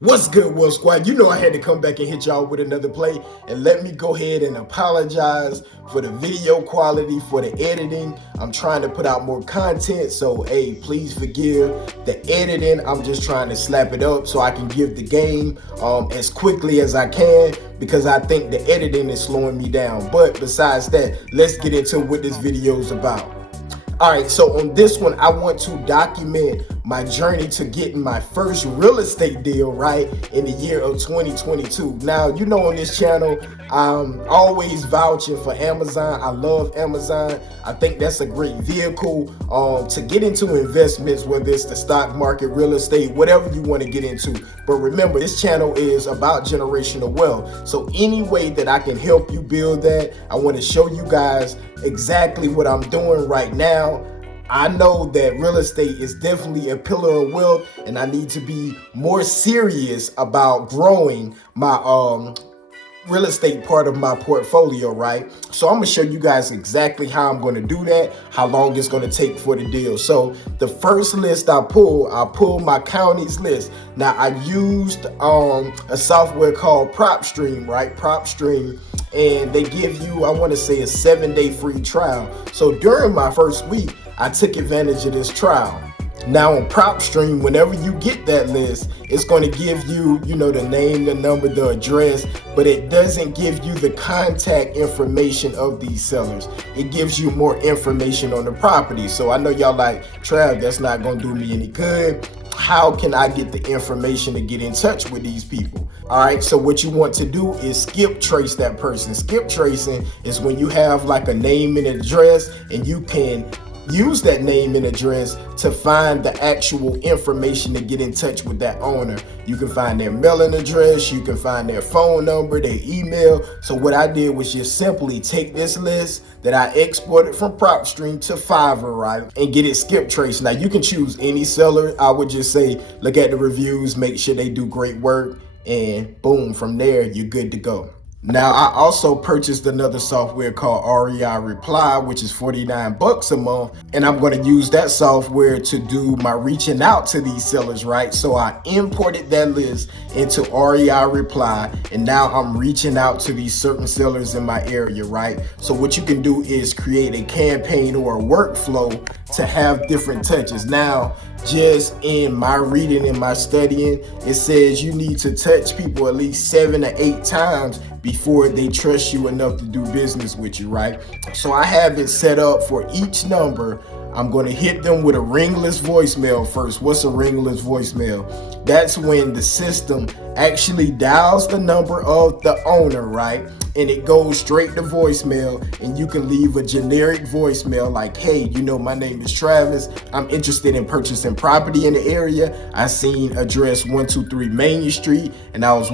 What's good, Will Squad? You know I had to come back and hit y'all with another play, and let me go ahead and apologize for the video quality, for the editing. I'm trying to put out more content, so hey, please forgive the editing. I'm just trying to slap it up so I can give the game as quickly as I can, because I think the editing is slowing me down. But besides that, let's get into what this video is about. All right, so on this one, I want to document my journey to getting my first real estate deal, right, in the year of 2022. Now, you know, on this channel, I'm always vouching for Amazon. I love Amazon. I think that's a great vehicle to get into investments, whether it's the stock market, real estate, whatever you want to get into. But remember, this channel is about generational wealth. So any way that I can help you build that, I want to show you guys exactly what I'm doing right now. I know that real estate is definitely a pillar of wealth, and I need to be more serious about growing my real estate part of my portfolio, right? So I'm gonna show you guys exactly how I'm gonna do that, how long it's gonna take for the deal. So the first list I pulled my counties list. Now I used a software called Propstream, right? Propstream. And they give you, I want to say, a 7-day free trial. So during my first week, I took advantage of this trial. Now on Propstream, whenever you get that list, it's going to give you, the name, the number, the address, but it doesn't give you the contact information of these sellers. It gives you more information on the property. So I know y'all like, Trav, that's not going to do me any good. How can I get the information to get in touch with these people? All right, so what you want to do is skip trace that person. Skip tracing is when you have like a name and address, and you can use that name and address to find the actual information to get in touch with that owner. You can find their mailing address, you can find their phone number, their email. So what I did was just simply take this list that I exported from Propstream to Fiverr, right, and get it skip traced. Now you can choose any seller. I would just say, look at the reviews, make sure they do great work, and boom, from there, you're good to go. Now, I also purchased another software called REI Reply, which is $49 a month. And I'm going to use that software to do my reaching out to these sellers, right? So I imported that list into REI Reply, and now I'm reaching out to these certain sellers in my area, right? So what you can do is create a campaign or a workflow to have different touches. Now, just in my reading and my studying, it says you need to touch people at least 7 to 8 times before they trust you enough to do business with you, right? So I have it set up for each number. I'm going to hit them with a ringless voicemail first. What's a ringless voicemail? That's when the system actually dials the number of the owner, right? And it goes straight to voicemail, and you can leave a generic voicemail like, hey, my name is Travis. I'm interested in purchasing property in the area. I seen address 123 Main Street, and I was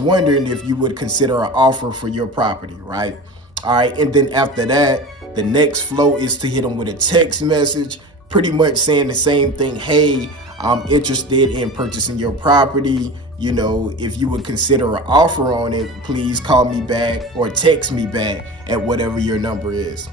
wondering if you would consider an offer for your property, right? All right, and then after that, the next flow is to hit them with a text message, pretty much saying the same thing. Hey, I'm interested in purchasing your property. If you would consider an offer on it, please call me back or text me back at whatever your number is.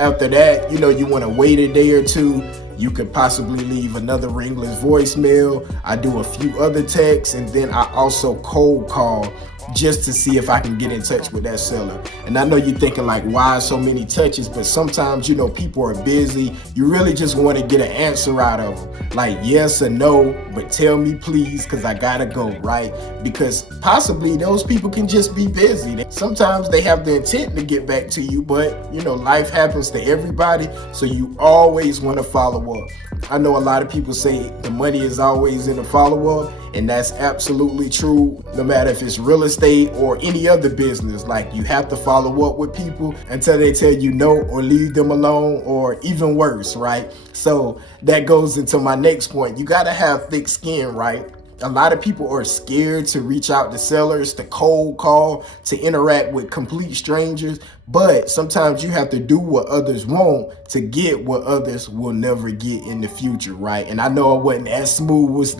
After that, you want to wait a day or two. You could possibly leave another ringless voicemail. I do a few other texts, and then I also cold call just to see if I can get in touch with that seller. And I know you're thinking like, why so many touches? But sometimes, people are busy. You really just want to get an answer out of them, like yes or no, but tell me please, because I gotta go, right? Because possibly those people can just be busy. Sometimes they have the intent to get back to you, but life happens to everybody. So you always want to follow up. I know a lot of people say the money is always in the follow-up, and that's absolutely true, no matter if it's real estate or any other business. Like, you have to follow up with people until they tell you no or leave them alone, or even worse, right? So that goes into my next point. You got to have thick skin, right? A lot of people are scared to reach out to sellers, to cold call, to interact with complete strangers. But sometimes you have to do what others want to get what others will never get in the future, right? And I know I wasn't as smooth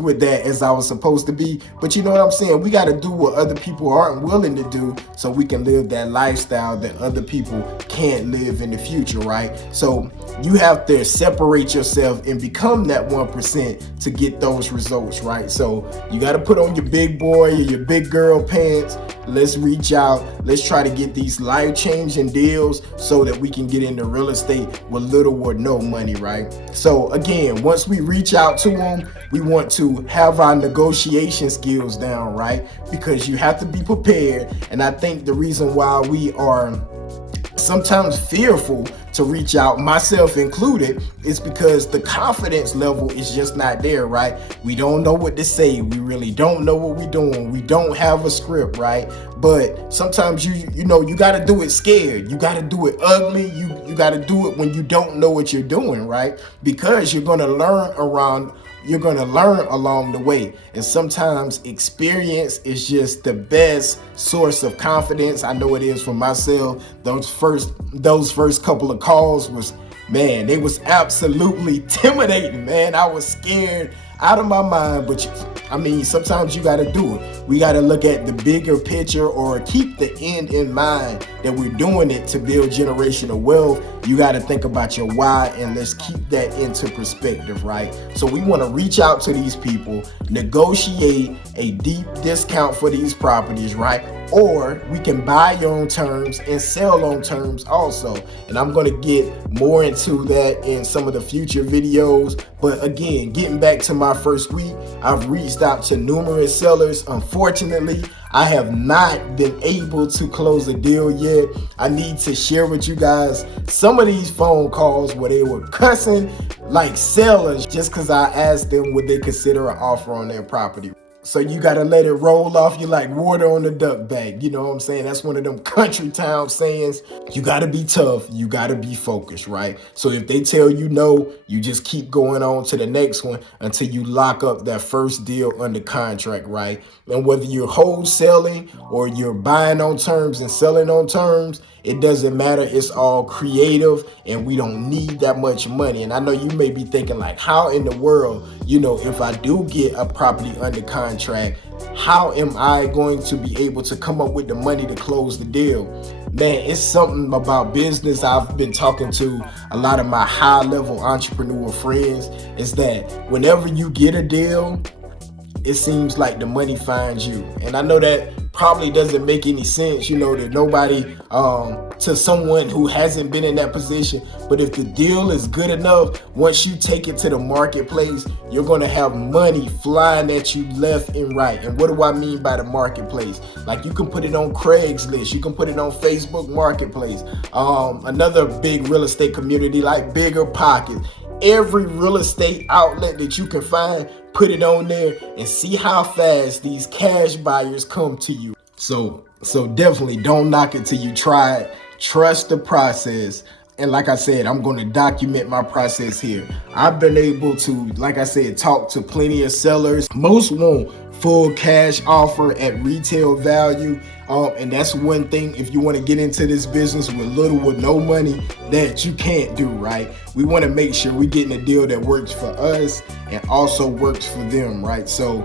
with that as I was supposed to be, but you know what I'm saying? We got to do what other people aren't willing to do so we can live that lifestyle that other people can't live in the future, right? So you have to separate yourself and become that 1% to get those fast results, right? So you got to put on your big boy or your big girl pants. Let's reach out. Let's try to get these life-changing deals so that we can get into real estate with little or no money, right? So again, once we reach out to them, we want to have our negotiation skills down, right? Because you have to be prepared. And I think the reason why we are sometimes fearful to reach out, myself included, is because the confidence level is just not there, right? We don't know what to say. We really don't know what we're doing. We don't have a script, right? But sometimes you know, you got to do it scared. You got to do it ugly. You got to do it when you don't know what you're doing, right? Because you're going to learn along the way. And sometimes experience is just the best source of confidence. I know it is for myself. Those first couple of calls was, man, they was absolutely intimidating, man. I was scared out of my mind, but I mean, sometimes you got to do it. We got to look at the bigger picture, or keep the end in mind, that we're doing it to build generational wealth. You got to think about your why, and let's keep that into perspective, right? So we want to reach out to these people, negotiate a deep discount for these properties, right? Or we can buy on terms and sell on terms also. And I'm going to get more into that in some of the future videos. But again, getting back to my first week, I've reached out to numerous sellers. Unfortunately, I have not been able to close a deal yet. I need to share with you guys some of these phone calls where they were cussing like sellers just because I asked them would they consider an offer on their property. So you got to let it roll off you like water on the duck bag. You know what I'm saying? That's one of them country town sayings. You got to be tough. You got to be focused, right? So if they tell you no, you just keep going on to the next one until you lock up that first deal under contract, right? And whether you're wholesaling or you're buying on terms and selling on terms, it doesn't matter. It's all creative, and we don't need that much money. And I know you may be thinking like, how in the world, you know, if I do get a property under contract, how am I going to be able to come up with the money to close the deal? Man, it's something about business. I've been talking to a lot of my high-level entrepreneur friends, is that whenever you get a deal, it seems like the money finds you. And I know that probably doesn't make any sense, you know, to nobody, to someone who hasn't been in that position. But if the deal is good enough, once you take it to the marketplace, you're going to have money flying at you left and right. And what do I mean by the marketplace? Like, you can put it on Craigslist, you can put it on Facebook Marketplace, another big real estate community like Bigger Pockets. Every real estate outlet that you can find, put it on there and see how fast these cash buyers come to you. So definitely don't knock it till you try it. Trust the process. And like I said, I'm going to document my process here. I've been able to, like I said, talk to plenty of sellers. Most want full cash offer at retail value. And that's one thing, if you want to get into this business with little or no money, that you can't do, right? We want to make sure we're getting a deal that works for us and also works for them, right? So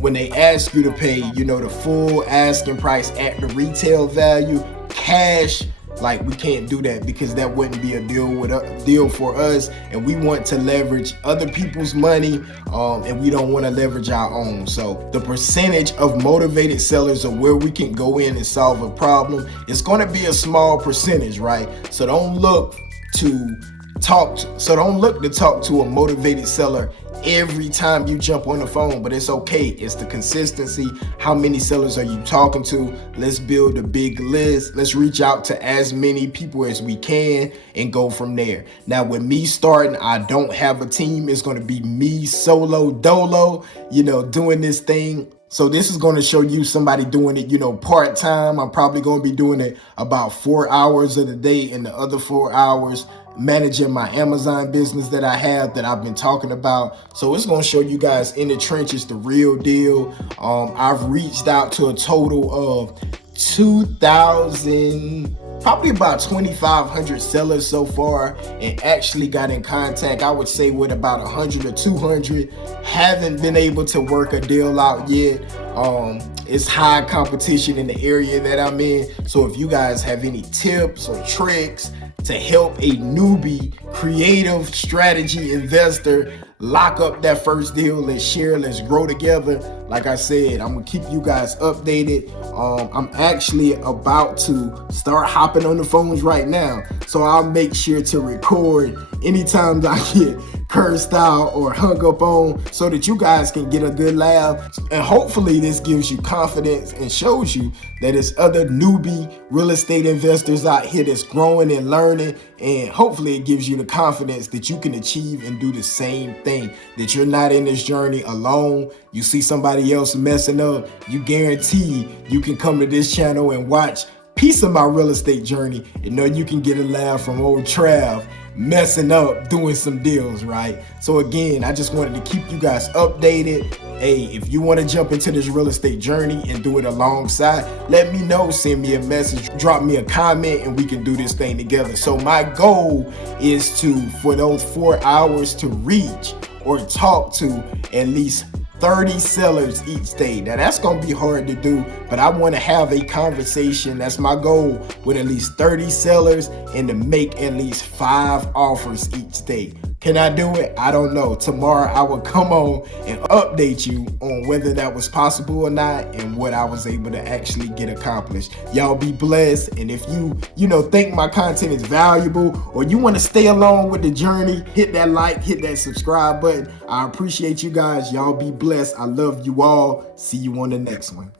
when they ask you to pay, you know, the full asking price at the retail value, cash, like, we can't do that, because that wouldn't be a deal for us, and we want to leverage other people's money, and we don't want to leverage our own. So the percentage of motivated sellers of where we can go in and solve a problem, it's going to be a small percentage, right? So don't look to talk to a motivated seller every time you jump on the phone, but it's okay. It's the consistency. How many sellers are you talking to? Let's build a big list. Let's reach out to as many people as we can and go from there. Now, with me starting, I don't have a team. It's going to be me solo dolo, you know, doing this thing. So this is going to show you somebody doing it, you know, part-time. I'm probably going to be doing it about 4 hours of the day, and the other 4 hours managing my Amazon business that I have, that I've been talking about. So it's going to show you guys in the trenches, the real deal. I've reached out to a total of 2,000, probably about 2,500 sellers so far, and actually got in contact, I would say, with about 100 or 200. Haven't been able to work a deal out yet. It's high competition in the area that I'm in. So if you guys have any tips or tricks to help a newbie creative strategy investor lock up that first deal. Let's share, let's grow together. Like I said, I'm gonna keep you guys updated. I'm actually about to start hopping on the phones right now, so I'll make sure to record anytime I get cursed out or hung up on, so that you guys can get a good laugh. And hopefully this gives you confidence and shows you that there's other newbie real estate investors out here that's growing and learning, and hopefully it gives you the confidence that you can achieve and do the same thing, that you're not in this journey alone. You see somebody else messing up, you guarantee you can come to this channel and watch piece of my real estate journey and know you can get a laugh from old Trav messing up doing some deals, right? So again, I just wanted to keep you guys updated. Hey, if you want to jump into this real estate journey and do it alongside, let me know, send me a message, drop me a comment, and we can do this thing together. So my goal is for those 4 hours to reach or talk to at least 30 sellers each day. Now that's gonna be hard to do, but I want to have a conversation. That's my goal, with at least 30 sellers and to make at least 5 offers each day. Can I do it? I don't know. Tomorrow I will come on and update you on whether that was possible or not and what I was able to actually get accomplished. Y'all be blessed. And if you think my content is valuable or you want to stay along with the journey, hit that like, hit that subscribe button. I appreciate you guys. Y'all be blessed. I love you all. See you on the next one.